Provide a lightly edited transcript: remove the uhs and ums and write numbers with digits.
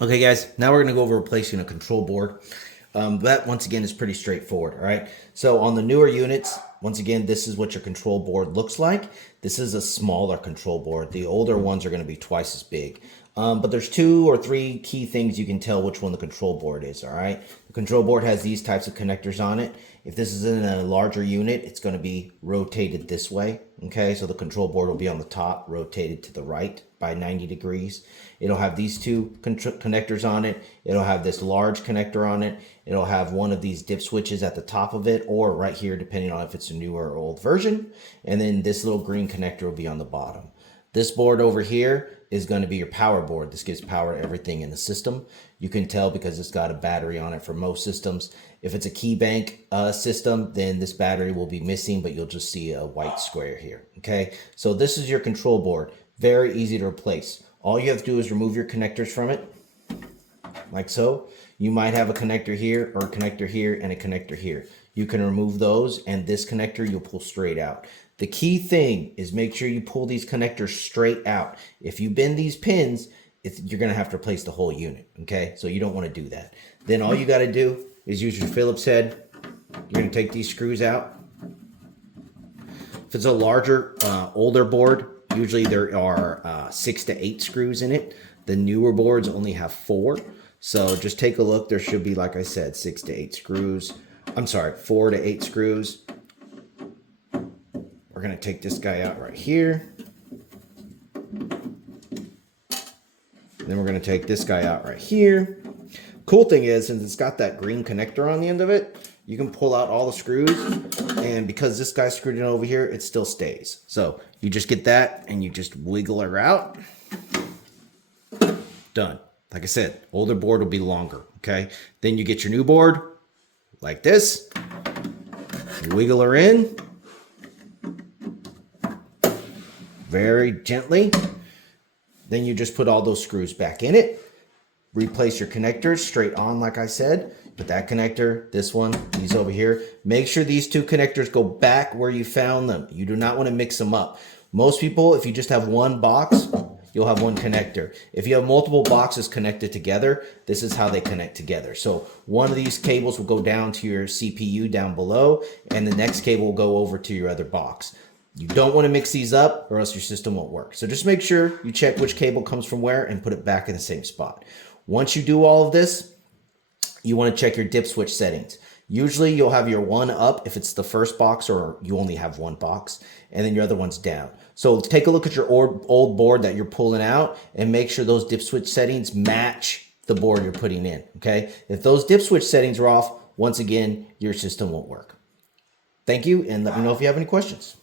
Okay, guys, now we're going to go over replacing a control board. That, once again, is pretty straightforward, all right? So on the newer units, once again, this is what your control board looks like. This is a smaller control board. The older ones are going to be twice as big. But there's 2 or 3 key things you can tell which one the control board is, all right? The control board has these types of connectors on it. If this is in a larger unit, it's going to be rotated this way, okay? So the control board will be on the top, rotated to the right by 90 degrees. It'll have these 2 connectors on it. It'll have this large connector on it. It'll have one of these dip switches at the top of it or right here, depending on if it's a newer or old version. And then this little green connector will be on the bottom. This board over here is going to be your power board. This gives power to everything in the system. You can tell because it's got a battery on it for most systems. If it's a Keybank system, then this battery will be missing, but you'll just see a white square here. Okay, so this is your control board. Very easy to replace. All you have to do is remove your connectors from it, like so. You might have a connector here or a connector here and a connector here. You can remove those, and this connector you'll pull straight out. The key thing is make sure you pull these connectors straight out. If you bend these pins, you're going to have to replace the whole unit, okay? So you don't want to do that. Then all you got to do is use your Phillips head. You're going to take these screws out. If it's a larger, older board, usually there are 6 to 8 screws in it. The newer boards only have 4. So just take a look. There should be, like I said, 6 to 8 screws. I'm sorry, 4 to 8 screws. We're going to take this guy out right here. Then we're going to take this guy out right here. Cool thing is, since it's got that green connector on the end of it, you can pull out all the screws. And because this guy's screwed in over here, it still stays. So you just get that and you just wiggle her out. Done. Like I said, older board will be longer, okay? Then you get your new board like this. Wiggle her in. Very gently. Then you just put all those screws back in it. Replace your connectors straight on, like I said. Put that connector, this one, these over here. Make sure these 2 connectors go back where you found them. You do not want to mix them up. Most people, if you just have one box, you'll have one connector. If you have multiple boxes connected together, this is how they connect together. So one of these cables will go down to your CPU down below, and the next cable will go over to your other box. You don't want to mix these up or else your system won't work. So just make sure you check which cable comes from where and put it back in the same spot. Once you do all of this, you want to check your dip switch settings. Usually you'll have your one up if it's the first box or you only have one box, and then your other one's down. So take a look at your old board that you're pulling out and make sure those dip switch settings match the board you're putting in, okay? If those dip switch settings are off, once again, your system won't work. Thank you, and let me know if you have any questions.